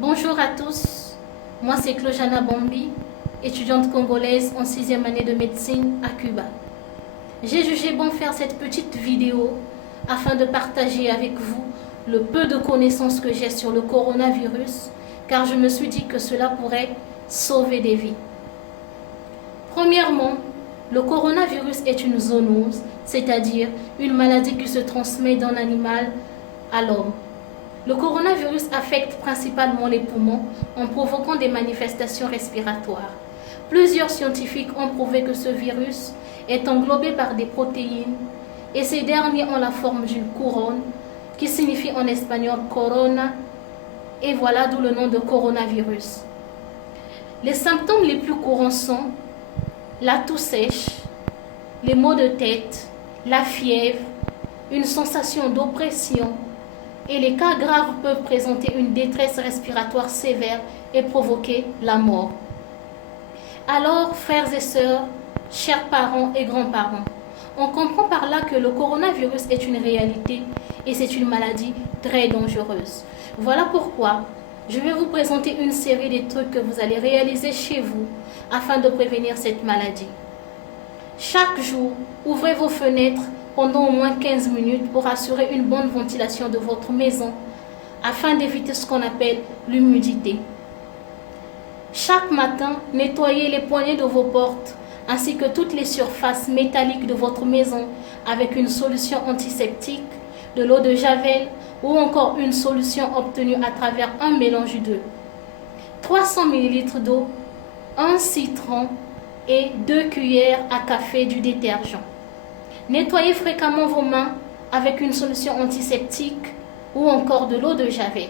Bonjour à tous, moi c'est Clojana Bambi, étudiante congolaise en 6e année de médecine à Cuba. J'ai jugé bon faire cette petite vidéo afin de partager avec vous le peu de connaissances que j'ai sur le coronavirus, car je me suis dit que cela pourrait sauver des vies. Premièrement, le coronavirus est une zoonose, c'est-à-dire une maladie qui se transmet d'un animal à l'homme. Le coronavirus affecte principalement les poumons en provoquant des manifestations respiratoires. Plusieurs scientifiques ont prouvé que ce virus est englobé par des protéines et ces derniers ont la forme d'une couronne qui signifie en espagnol corona et voilà d'où le nom de coronavirus. Les symptômes les plus courants sont la toux sèche, les maux de tête, la fièvre, une sensation d'oppression, et les cas graves peuvent présenter une détresse respiratoire sévère et provoquer la mort. Alors, frères et sœurs, chers parents et grands-parents, on comprend par là que le coronavirus est une réalité et c'est une maladie très dangereuse. Voilà pourquoi je vais vous présenter une série de trucs que vous allez réaliser chez vous afin de prévenir cette maladie. Chaque jour, ouvrez vos fenêtres pendant au moins 15 minutes pour assurer une bonne ventilation de votre maison afin d'éviter ce qu'on appelle l'humidité. Chaque matin, nettoyez les poignées de vos portes ainsi que toutes les surfaces métalliques de votre maison avec une solution antiseptique, de l'eau de javel ou encore une solution obtenue à travers un mélange de 300 ml d'eau, un citron et 2 cuillères à café du détergent. Nettoyez fréquemment vos mains avec une solution antiseptique ou encore de l'eau de javel.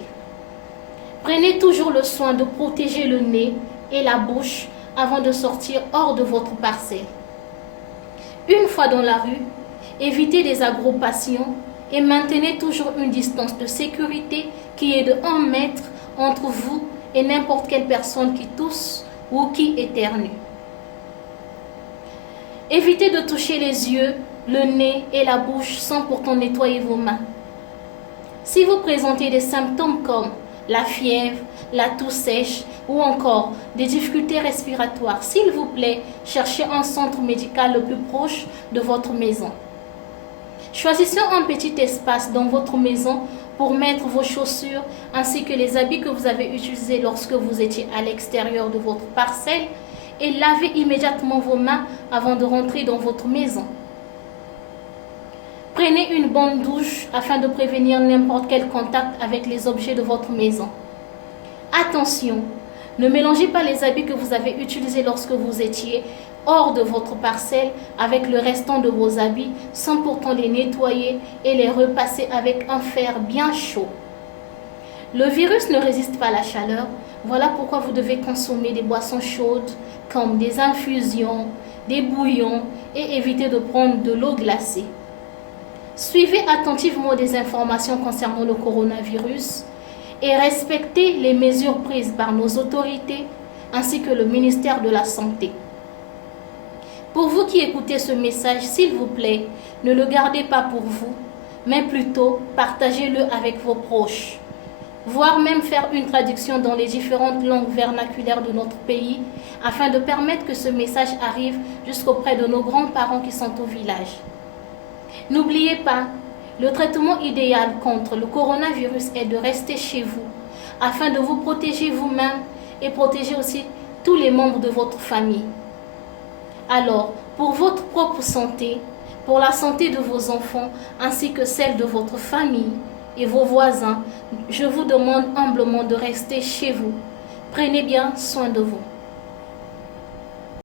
Prenez toujours le soin de protéger le nez et la bouche avant de sortir hors de votre parcelle. Une fois dans la rue, évitez les agrupations et maintenez toujours une distance de sécurité qui est de 1 mètre entre vous et n'importe quelle personne qui tousse ou qui éternue. Évitez de toucher les yeux, le nez et la bouche sans pourtant nettoyer vos mains. Si vous présentez des symptômes comme la fièvre, la toux sèche ou encore des difficultés respiratoires, s'il vous plaît, cherchez un centre médical le plus proche de votre maison. Choisissez un petit espace dans votre maison pour mettre vos chaussures ainsi que les habits que vous avez utilisés lorsque vous étiez à l'extérieur de votre parcelle et lavez immédiatement vos mains avant de rentrer dans votre maison. Prenez une bonne douche afin de prévenir n'importe quel contact avec les objets de votre maison. Attention, ne mélangez pas les habits que vous avez utilisés lorsque vous étiez hors de votre parcelle avec le restant de vos habits sans pourtant les nettoyer et les repasser avec un fer bien chaud. Le virus ne résiste pas à la chaleur, voilà pourquoi vous devez consommer des boissons chaudes comme des infusions, des bouillons et éviter de prendre de l'eau glacée. Suivez attentivement des informations concernant le coronavirus et respectez les mesures prises par nos autorités ainsi que le ministère de la Santé. Pour vous qui écoutez ce message, s'il vous plaît, ne le gardez pas pour vous, mais plutôt partagez-le avec vos proches, voire même faire une traduction dans les différentes langues vernaculaires de notre pays afin de permettre que ce message arrive jusqu'auprès de nos grands-parents qui sont au village. N'oubliez pas, le traitement idéal contre le coronavirus est de rester chez vous afin de vous protéger vous-même et protéger aussi tous les membres de votre famille. Alors, pour votre propre santé, pour la santé de vos enfants ainsi que celle de votre famille et vos voisins, je vous demande humblement de rester chez vous. Prenez bien soin de vous.